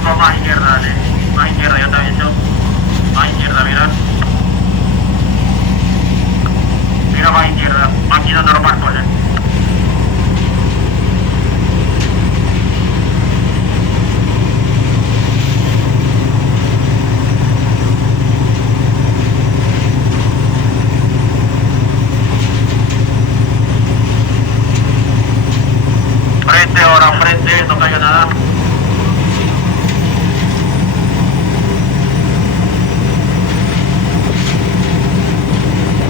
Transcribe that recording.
poco más izquierda, dale. Más izquierda, yo también yo. Más izquierda, mira. Mira más izquierda. Máquina normal, pone.